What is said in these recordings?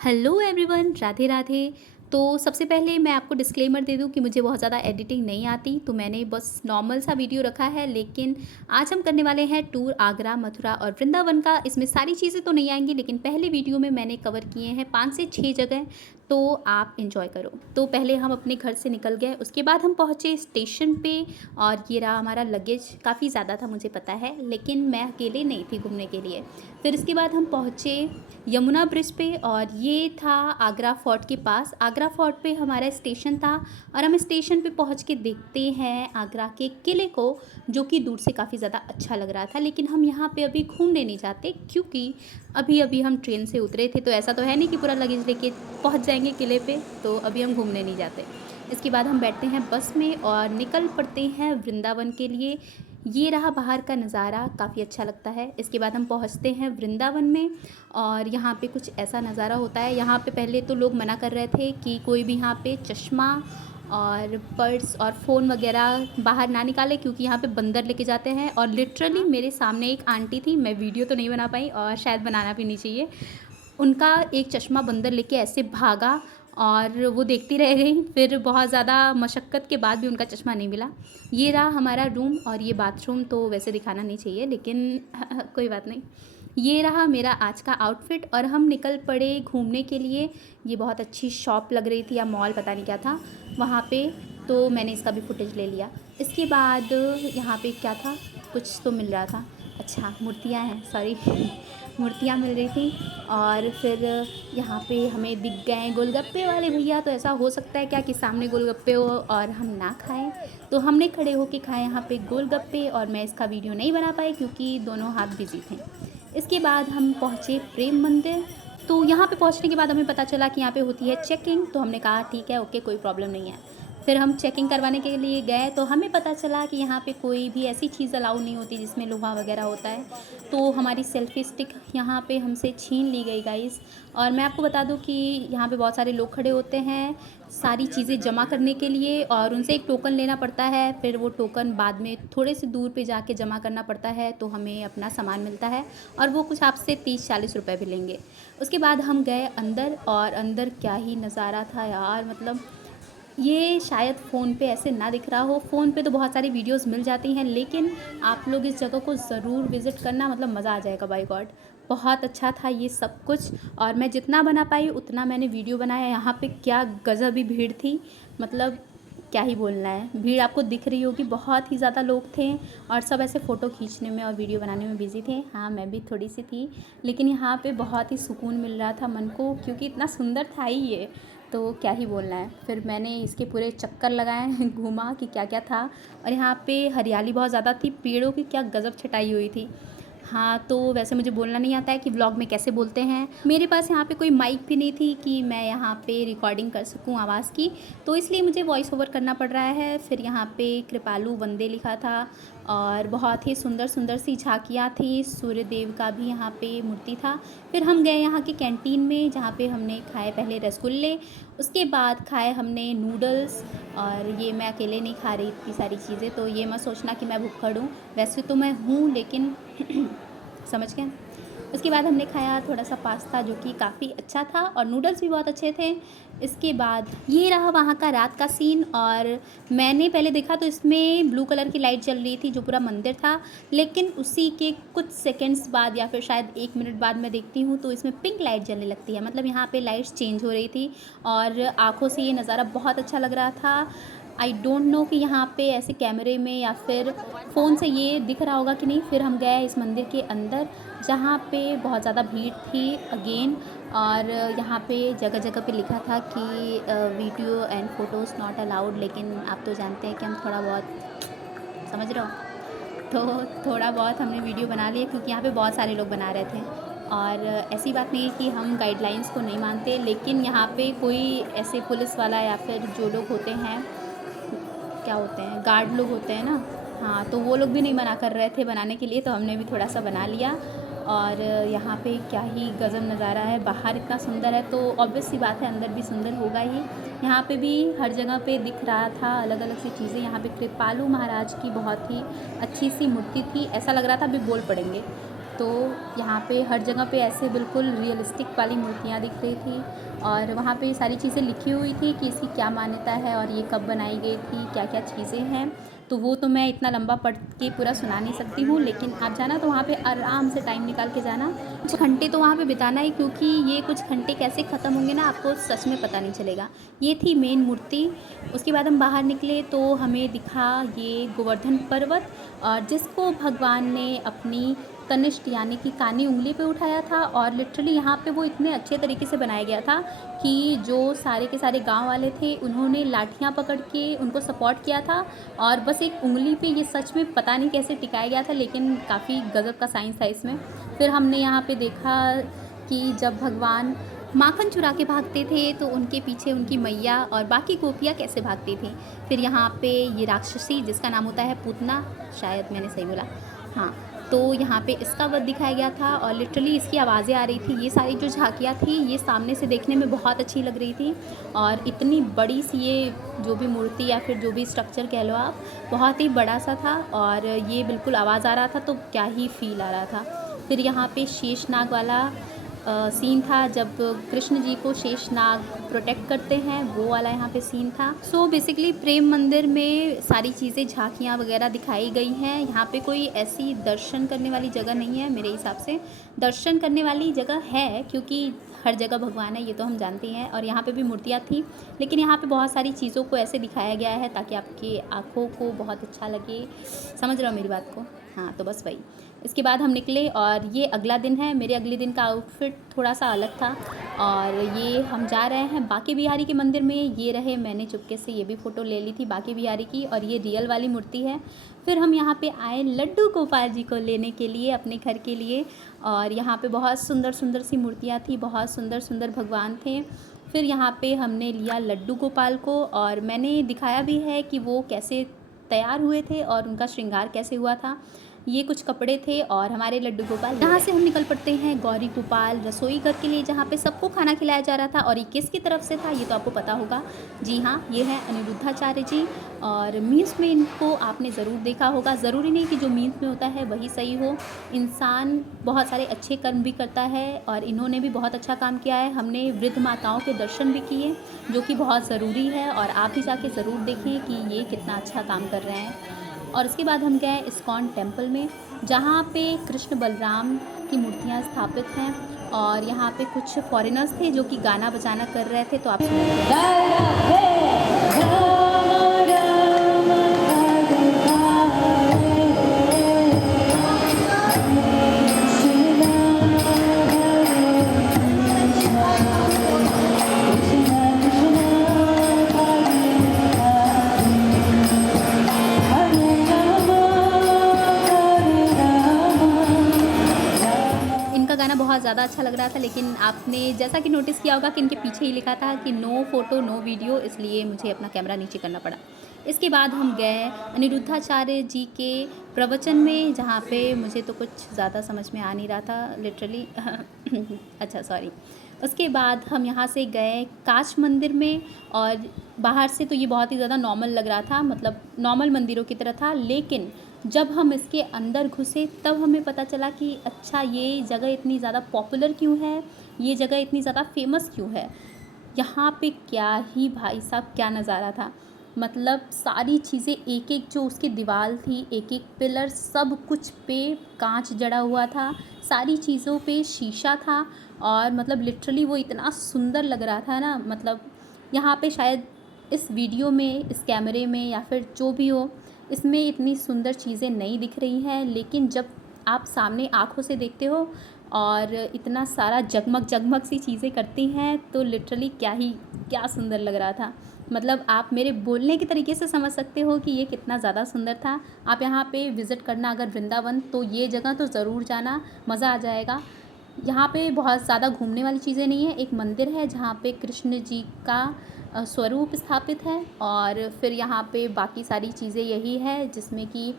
Hello everyone, Radhe Radhe. तो सबसे पहले मैं आपको डिस्क्लेमर दे दूं कि मुझे बहुत ज़्यादा एडिटिंग नहीं आती, तो मैंने बस नॉर्मल सा वीडियो रखा है। लेकिन आज हम करने वाले हैं टूर आगरा, मथुरा और वृंदावन का। इसमें सारी चीज़ें तो नहीं आएंगी, लेकिन पहले वीडियो में मैंने कवर किए हैं 5 से 6 जगह, तो आप इंजॉय करो। तो पहले हम अपने घर से निकल गए, उसके बाद हम पहुँचे स्टेशन पे। और ये रहा हमारा लगेज, काफ़ी ज़्यादा था मुझे पता है, लेकिन मैं अकेले नहीं थी घूमने के लिए। फिर इसके बाद हम पहुँचे यमुना ब्रिज पे, और ये था आगरा फोर्ट के पास। आगरा फोर्ट पे हमारा स्टेशन था, और हम स्टेशन पे पहुंच के देखते हैं आगरा के किले को, जो कि दूर से काफ़ी ज़्यादा अच्छा लग रहा था। लेकिन हम यहाँ पे अभी घूमने नहीं जाते, क्योंकि अभी अभी हम ट्रेन से उतरे थे, तो ऐसा तो है नहीं कि पूरा लगेज लेके पहुँच जाएंगे किले पे, तो अभी हम घूमने नहीं जाते। इसके बाद हम बैठते हैं बस में और निकल पड़ते हैं वृंदावन के लिए। ये रहा बाहर का नज़ारा, काफ़ी अच्छा लगता है। इसके बाद हम पहुंचते हैं वृंदावन में, और यहाँ पे कुछ ऐसा नज़ारा होता है। यहाँ पे पहले तो लोग मना कर रहे थे कि कोई भी यहाँ पे चश्मा और पर्स और फ़ोन वगैरह बाहर ना निकाले, क्योंकि यहाँ पे बंदर लेके जाते हैं। और लिटरली मेरे सामने एक आंटी थी, मैं वीडियो तो नहीं बना पाई और शायद बनाना भी नहीं चाहिए। उनका एक चश्मा बंदर लेके ऐसे भागा, और वो देखती रह गई। फिर बहुत ज़्यादा मशक्क़त के बाद भी उनका चश्मा नहीं मिला। ये रहा हमारा रूम, और ये बाथरूम तो वैसे दिखाना नहीं चाहिए, लेकिन कोई बात नहीं। ये रहा मेरा आज का आउटफिट, और हम निकल पड़े घूमने के लिए। ये बहुत अच्छी शॉप लग रही थी, या मॉल पता नहीं क्या था वहाँ पे, तो मैंने इसका भी फुटेज ले लिया। इसके बाद यहाँ पे क्या था, कुछ तो मिल रहा था। अच्छा, मूर्तियाँ हैं, सॉरी मूर्तियाँ मिल रही थी। और फिर यहाँ पे हमें दिख गए गोलगप्पे वाले भैया। तो ऐसा हो सकता है क्या कि सामने गोलगप्पे हो और हम ना खाएं, तो हमने खड़े होके खाए यहाँ पे गोलगप्पे। और मैं इसका वीडियो नहीं बना पाई क्योंकि दोनों हाथ बिजी थे। इसके बाद हम पहुँचे प्रेम मंदिर। तो यहाँ पे पहुँचने के बाद हमें पता चला कि यहाँ पे होती है चेकिंग, तो हमने कहा ठीक है, ओके, कोई प्रॉब्लम नहीं है। फिर हम चेकिंग करवाने के लिए गए, तो हमें पता चला कि यहाँ पे कोई भी ऐसी चीज़ अलाउ नहीं होती जिसमें लोहा वगैरह होता है। तो हमारी सेल्फ़ी स्टिक यहाँ पे हमसे छीन ली गई गाइस। और मैं आपको बता दूँ कि यहाँ पे बहुत सारे लोग खड़े होते हैं सारी चीज़ें जमा करने के लिए, और उनसे एक टोकन लेना पड़ता है। फिर वो टोकन बाद में थोड़े से दूर पे जाके जमा करना पड़ता है, तो हमें अपना सामान मिलता है। और वो कुछ आपसे 30-40 रुपए भी लेंगे। उसके बाद हम गए अंदर, और अंदर क्या ही नज़ारा था यार। मतलब ये शायद फ़ोन पे ऐसे ना दिख रहा हो, फ़ोन पे तो बहुत सारी वीडियोस मिल जाती हैं, लेकिन आप लोग इस जगह को ज़रूर विज़िट करना, मतलब मज़ा आ जाएगा। बाय गॉड, बहुत अच्छा था ये सब कुछ। और मैं जितना बना पाई उतना मैंने वीडियो बनाया। यहाँ पे क्या गज़ब ही भीड़ थी, मतलब क्या ही बोलना है। भीड़ आपको दिख रही होगी, बहुत ही ज़्यादा लोग थे, और सब ऐसे फ़ोटो खींचने में और वीडियो बनाने में बिज़ी थे। हाँ, मैं भी थोड़ी सी थी, लेकिन यहाँ पे बहुत ही सुकून मिल रहा था मन को, क्योंकि इतना सुंदर था ही ये, तो क्या ही बोलना है। फिर मैंने इसके पूरे चक्कर लगाए घूमा कि क्या क्या था। और यहाँ पे हरियाली बहुत ज़्यादा थी, पेड़ों की क्या गज़ब छटाई हुई थी। हाँ, तो वैसे मुझे बोलना नहीं आता है कि व्लॉग में कैसे बोलते हैं। मेरे पास यहाँ पे कोई माइक भी नहीं थी कि मैं यहाँ पे रिकॉर्डिंग कर सकूँ आवाज़ की, तो इसलिए मुझे वॉइस ओवर करना पड़ रहा है। फिर यहाँ पे कृपालु वंदे लिखा था, और बहुत ही सुंदर सुंदर सी झांकियाँ थी। सूर्य देव का भी यहाँ पे मूर्ति था। फिर हम गए यहाँ की कैंटीन में, जहाँ पे हमने खाए पहले रसगुल्ले, उसके बाद खाए हमने नूडल्स। और ये मैं अकेले नहीं खा रही इतनी सारी चीज़ें, तो ये मत सोचना कि मैं भूखड़ हूँ, वैसे तो मैं हूँ, लेकिन समझ गए। उसके बाद हमने खाया थोड़ा सा पास्ता, जो कि काफ़ी अच्छा था, और नूडल्स भी बहुत अच्छे थे। इसके बाद ये रहा वहाँ का रात का सीन। और मैंने पहले देखा तो इसमें ब्लू कलर की लाइट जल रही थी, जो पूरा मंदिर था। लेकिन उसी के कुछ सेकंड्स बाद, या फिर शायद 1 मिनट बाद मैं देखती हूँ, तो इसमें पिंक लाइट जलने लगती है। मतलब यहाँ पे लाइट्स चेंज हो रही थी, और आँखों से ये नज़ारा बहुत अच्छा लग रहा था। आई डोंट नो कि यहाँ पे ऐसे कैमरे में या फिर फ़ोन से ये दिख रहा होगा कि नहीं। फिर हम गए इस मंदिर के अंदर, जहाँ पे बहुत ज़्यादा भीड़ थी अगेन। और यहाँ पे जगह जगह पे लिखा था कि video and photos not allowed, लेकिन आप तो जानते हैं कि हम थोड़ा बहुत, समझ रहे हो, तो थोड़ा बहुत हमने वीडियो बना लिया, क्योंकि यहाँ पे बहुत सारे लोग बना रहे थे। और ऐसी बात नहीं है कि हम गाइडलाइंस को नहीं मानते, लेकिन यहाँ पे कोई ऐसे पुलिस वाला या फिर जो लोग होते हैं, क्या होते हैं, गार्ड लोग होते हैं ना, हाँ, तो वो लोग भी नहीं मना कर रहे थे बनाने के लिए, तो हमने भी थोड़ा सा बना लिया। और यहाँ पे क्या ही गज़ब नज़ारा है। बाहर इतना सुंदर है, तो ऑब्वियस सी बात है अंदर भी सुंदर होगा ही। यहाँ पे भी हर जगह पे दिख रहा था अलग अलग सी चीज़ें। यहाँ पे कृपालु महाराज की बहुत ही अच्छी सी मूर्ति थी, ऐसा लग रहा था अभी बोल पड़ेंगे। तो यहाँ पे हर जगह पे ऐसे बिल्कुल रियलिस्टिक वाली मूर्तियाँ दिख रही थी और वहाँ पे सारी चीज़ें लिखी हुई थी कि इसकी क्या मान्यता है और ये कब बनाई गई थी, क्या-क्या चीज़ें हैं। तो वो तो मैं इतना लंबा पढ़ के पूरा सुना नहीं सकती हूँ, लेकिन आप जाना तो वहाँ पे आराम से टाइम निकाल के जाना। कुछ घंटे तो वहाँ पे बिताना ही, क्योंकि ये कुछ घंटे कैसे ख़त्म होंगे ना, आपको सच में पता नहीं चलेगा। ये थी मेन मूर्ति। उसके बाद हम बाहर निकले तो हमें दिखा ये गोवर्धन पर्वत, और जिसको भगवान ने अपनी कनिष्ठ यानी कि कानी उँगली पे उठाया था, और लिटरली यहाँ पे वो इतने अच्छे तरीके से बनाया गया था कि जो सारे के सारे गांव वाले थे उन्होंने लाठियाँ पकड़ के उनको सपोर्ट किया था, और बस एक उंगली पे ये सच में पता नहीं कैसे टिकाया गया था, लेकिन काफ़ी गज़ब का साइंस था इसमें। फिर हमने यहाँ पे देखा कि जब भगवान माखन चुरा के भागते थे तो उनके पीछे उनकी मैया और बाकी गोपियाँ कैसे भागती थी। फिर यहाँ पे ये राक्षसी जिसका नाम होता है पूतना, शायद मैंने सही बोला, हाँ, तो यहाँ पे इसका वध दिखाया गया था और लिटरली इसकी आवाज़ें आ रही थी। ये सारी जो झांकियाँ थी ये सामने से देखने में बहुत अच्छी लग रही थी, और इतनी बड़ी सी ये जो भी मूर्ति या फिर जो भी स्ट्रक्चर कह लो आप, बहुत ही बड़ा सा था, और ये बिल्कुल आवाज़ आ रहा था तो क्या ही फील आ रहा था। फिर यहाँ पे शेषनाग वाला सीन था, जब कृष्ण जी को शेषनाग प्रोटेक्ट करते हैं, वो वाला यहाँ पे सीन था। सो बेसिकली प्रेम मंदिर में सारी चीज़ें झांकियाँ वगैरह दिखाई गई हैं। यहाँ पे कोई ऐसी दर्शन करने वाली जगह नहीं है मेरे हिसाब से। दर्शन करने वाली जगह है क्योंकि हर जगह भगवान है, ये तो हम जानते हैं, और यहाँ पे भी मूर्तियाँ थी, लेकिन यहाँ पे बहुत सारी चीज़ों को ऐसे दिखाया गया है ताकि आपकी आँखों को बहुत अच्छा लगे। समझ रहे हो मेरी बात को? हाँ, तो बस वही। इसके बाद हम निकले और ये अगला दिन है। मेरे अगले दिन का आउटफिट थोड़ा सा अलग था, और ये हम जा रहे हैं बांके बिहारी के मंदिर में। ये रहे, मैंने चुपके से ये भी फ़ोटो ले ली थी बांके बिहारी की, और ये रियल वाली मूर्ति है। फिर हम यहाँ पे आए लड्डू गोपाल जी को लेने के लिए अपने घर के लिए, और यहाँ पे बहुत सुंदर सुंदर सी मूर्तियाँ थी, बहुत सुंदर सुंदर भगवान थे। फिर यहाँ पे हमने लिया लड्डू गोपाल को, और मैंने दिखाया भी है कि वो कैसे तैयार हुए थे और उनका श्रृंगार कैसे हुआ था। ये कुछ कपड़े थे और हमारे लड्डू गोपाल। यहाँ से हम निकल पड़ते हैं गौरी गोपाल रसोई घर के लिए, जहाँ पे सबको खाना खिलाया जा रहा था। और ये किसकी तरफ से था ये तो आपको पता होगा। जी हाँ, ये है अनिरुद्धाचार्य जी, और मीम्स में इनको आपने ज़रूर देखा होगा। ज़रूरी नहीं कि जो मीम्स में होता है वही सही हो, इंसान बहुत सारे अच्छे कर्म भी करता है, और इन्होंने भी बहुत अच्छा काम किया है। हमने वृद्ध माताओं के दर्शन भी किए, जो कि बहुत ज़रूरी है, और आप भी जाके ज़रूर देखें कि ये कितना अच्छा काम कर रहे हैं। और उसके बाद हम गए इस्कॉन टेम्पल में, जहाँ पे कृष्ण बलराम की मूर्तियाँ स्थापित हैं, और यहाँ पे कुछ फॉरेनर्स थे जो कि गाना बजाना कर रहे थे, तो आप सुनिए। इनका गाना बहुत ज़्यादा अच्छा लग रहा था, लेकिन आपने जैसा कि नोटिस किया होगा कि इनके पीछे ही लिखा था कि नो फ़ोटो नो वीडियो, इसलिए मुझे अपना कैमरा नीचे करना पड़ा। इसके बाद हम गए अनिरुद्धाचार्य जी के प्रवचन में, जहाँ पे मुझे तो कुछ ज़्यादा समझ में आ नहीं रहा था लिटरली। अच्छा सॉरी। उसके बाद हम यहाँ से गए काच मंदिर में, और बाहर से तो ये बहुत ही ज़्यादा नॉर्मल लग रहा था, मतलब नॉर्मल मंदिरों की तरह था, लेकिन जब हम इसके अंदर घुसे तब हमें पता चला कि अच्छा ये जगह इतनी ज़्यादा पॉपुलर क्यों है, ये जगह इतनी ज़्यादा फेमस क्यों है। यहाँ पे क्या ही भाई साहब क्या नज़ारा था, मतलब सारी चीज़ें एक एक जो उसकी दीवार थी, एक एक पिलर, सब कुछ पे कांच जड़ा हुआ था, सारी चीज़ों पे शीशा था, और मतलब लिटरली वो इतना सुंदर लग रहा था ना। मतलब यहाँ पे शायद इस वीडियो में, इस कैमरे में, या फिर जो भी हो, इसमें इतनी सुंदर चीज़ें नहीं दिख रही हैं, लेकिन जब आप सामने आँखों से देखते हो और इतना सारा जगमग जगमग सी चीज़ें करती हैं, तो लिटरली क्या सुंदर लग रहा था। मतलब आप मेरे बोलने के तरीके से समझ सकते हो कि ये कितना ज़्यादा सुंदर था। आप यहाँ पे विज़िट करना अगर वृंदावन, तो ये जगह तो ज़रूर जाना, मज़ा आ जाएगा। यहाँ पे बहुत ज़्यादा घूमने वाली चीज़ें नहीं है। एक मंदिर है जहाँ पे कृष्ण जी का स्वरूप स्थापित है, और फिर यहाँ पे बाकी सारी चीज़ें यही है, जिसमें कि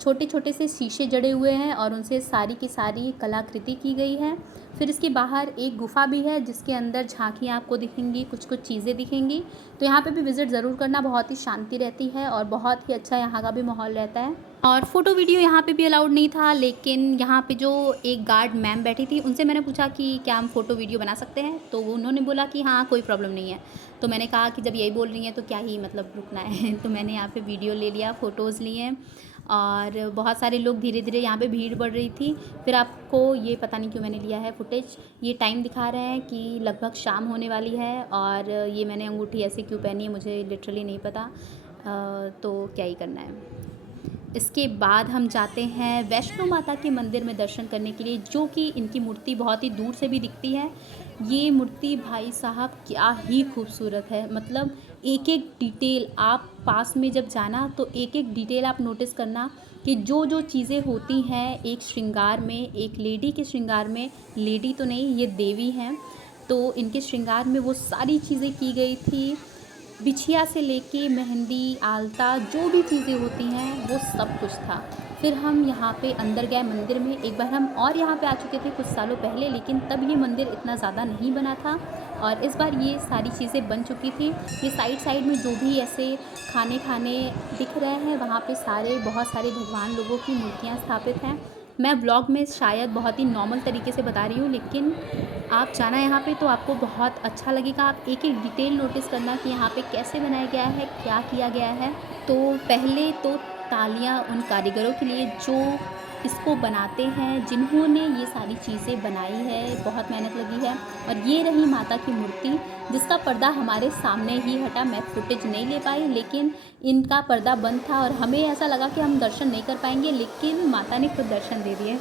छोटे छोटे से शीशे जड़े हुए हैं और उनसे सारी की सारी कलाकृति की गई है। फिर इसके बाहर एक गुफ़ा भी है जिसके अंदर झांकियाँ आपको दिखेंगी, कुछ कुछ चीज़ें दिखेंगी। तो यहाँ पे भी विज़िट ज़रूर करना, बहुत ही शांति रहती है और बहुत ही अच्छा यहाँ का भी माहौल रहता है। और फ़ोटो वीडियो यहाँ पे भी अलाउड नहीं था, लेकिन यहाँ पे जो एक गार्ड मैम बैठी थी उनसे मैंने पूछा कि क्या हम फ़ोटो वीडियो बना सकते हैं? तो वो उन्होंने बोला कि हाँ, कोई प्रॉब्लम नहीं है। तो मैंने कहा कि जब यही बोल रही हैं तो क्या ही मतलब रुकना है। तो मैंने यहाँ पे वीडियो ले लिया, फ़ोटोज़ लिए और बहुत सारे लोग धीरे-धीरे यहाँ पे भीड़ बढ़ रही थी। फिर आपको ये पता नहीं क्यों मैंने लिया है फुटेज, ये टाइम दिखा रहे हैं कि लगभग शाम होने वाली है और ये मैंने अंगूठी ऐसे क्यों पहनी है मुझे लिटरली नहीं पता। तो क्या ही करना है। इसके बाद हम जाते हैं वैष्णो माता के मंदिर में दर्शन करने के लिए, जो कि इनकी मूर्ति बहुत ही दूर से भी दिखती है। ये मूर्ति भाई साहब क्या ही खूबसूरत है, मतलब एक एक डिटेल आप पास में जब जाना तो एक एक डिटेल आप नोटिस करना कि जो जो चीज़ें होती हैं एक श्रृंगार में, एक लेडी के श्रृंगार में, लेडी तो नहीं ये देवी हैं, तो इनके श्रृंगार में वो सारी चीज़ें की गई थी। बिछिया से लेके मेहंदी, आलता जो भी चीज़ें होती हैं वो सब कुछ था। फिर हम यहाँ पे अंदर गए मंदिर में, एक बार हम और यहाँ पे आ चुके थे कुछ सालों पहले, लेकिन तब ये मंदिर इतना ज़्यादा नहीं बना था और इस बार ये सारी चीज़ें बन चुकी थी। ये साइड में जो भी ऐसे खाने दिख रहे हैं वहाँ पे बहुत सारे भगवान लोगों की मूर्तियाँ स्थापित हैं। मैं व्लॉग में शायद बहुत ही नॉर्मल तरीके से बता रही हूँ, लेकिन आप जाना यहाँ पे तो आपको बहुत अच्छा लगेगा। आप एक एक डिटेल नोटिस करना कि यहाँ पे कैसे बनाया गया है, क्या किया गया है। तो पहले तो तालियां उन कारीगरों के लिए जो इसको बनाते हैं, जिन्होंने ये सारी चीज़ें बनाई है, बहुत मेहनत लगी है। और ये रही माता की मूर्ति जिसका पर्दा हमारे सामने ही हटा। मैं फुटेज नहीं ले पाई, लेकिन इनका पर्दा बंद था और हमें ऐसा लगा कि हम दर्शन नहीं कर पाएंगे, लेकिन माता ने खुद दर्शन दे दिए।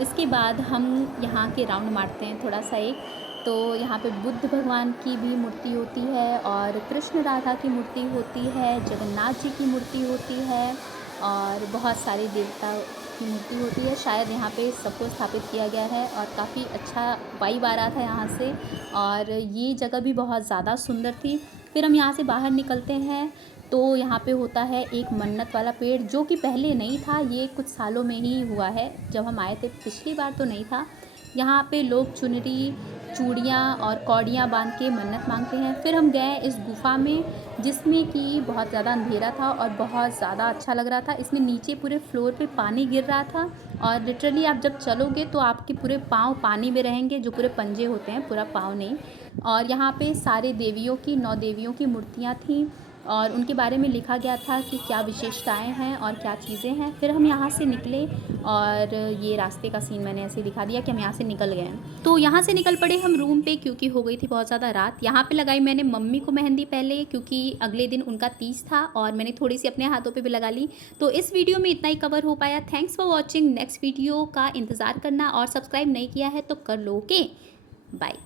इसके बाद हम यहाँ के राउंड मारते हैं थोड़ा सा एक, तो यहाँ पे बुद्ध भगवान की भी मूर्ति होती है और कृष्ण राधा की मूर्ति होती है, जगन्नाथ जी की मूर्ति होती है और बहुत सारे देवता की मूर्ति होती है। शायद यहाँ पे सबको स्थापित किया गया है और काफ़ी अच्छा वाइब आ रहा था यहाँ से और ये जगह भी बहुत ज़्यादा सुंदर थी। फिर हम यहाँ से बाहर निकलते हैं तो यहाँ पे होता है एक मन्नत वाला पेड़, जो कि पहले नहीं था, ये कुछ सालों में ही हुआ है। जब हम आए थे पिछली बार तो नहीं था। यहाँ पे लोग चुनरी, चूड़ियाँ और कौड़ियाँ बांध के मन्नत मांगते हैं। फिर हम गए इस गुफ़ा में, जिसमें कि बहुत ज़्यादा अंधेरा था और बहुत ज़्यादा अच्छा लग रहा था। इसमें नीचे पूरे फ्लोर पे पानी गिर रहा था और लिटरली आप जब चलोगे तो आपके पूरे पाँव पानी में रहेंगे, जो पूरे पंजे होते हैं, पूरा पाँव नहीं। और यहाँ पे सारे देवियों की 9 देवियों की मूर्तियाँ थीं और उनके बारे में लिखा गया था कि क्या विशेषताएं हैं और क्या चीज़ें हैं। फिर हम यहाँ से निकले और ये रास्ते का सीन मैंने ऐसे दिखा दिया कि हम यहाँ से निकल गए हैं। तो यहाँ से निकल पड़े हम रूम पे, क्योंकि हो गई थी बहुत ज़्यादा रात। यहाँ पे लगाई मैंने मम्मी को मेहंदी पहले, क्योंकि अगले दिन उनका तीज था और मैंने थोड़ी सी अपने हाथों पर भी लगा ली। तो इस वीडियो में इतना ही कवर हो पाया। Thanks for watching. Next video का इंतज़ार करना और सब्सक्राइब नहीं किया है तो कर लो। Okay, bye.